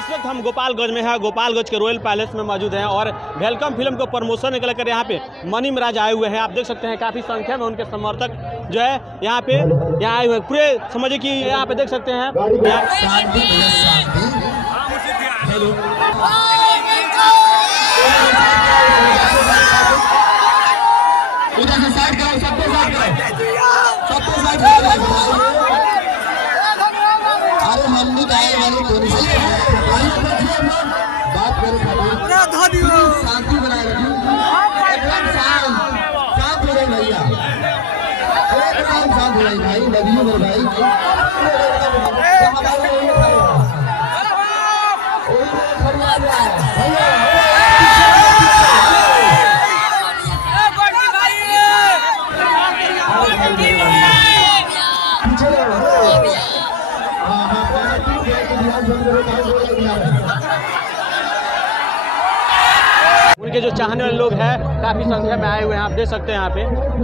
इस वक्त हम गोपालगंज में हैं। गोपालगंज के रॉयल पैलेस में मौजूद हैं और वेलकम फिल्म को प्रमोशन लेकर यहाँ पे मनी महाराज आए हुए हैं। आप देख सकते हैं काफ़ी संख्या में उनके समर्थक जो है यहाँ आए हुए हैं। पूरे समझिए कि यहाँ पे देख सकते हैं अरे हम भी गाय वाले बात करें शांति बनाए रखें, शांत हो रहे भैया, एकदम शांत हो रहे भाई, लगी मेरे भाई। उनके जो चाहने वाले लोग हैं काफ़ी संख्या में आए हुए हैं। आप देख सकते हैं यहाँ पे।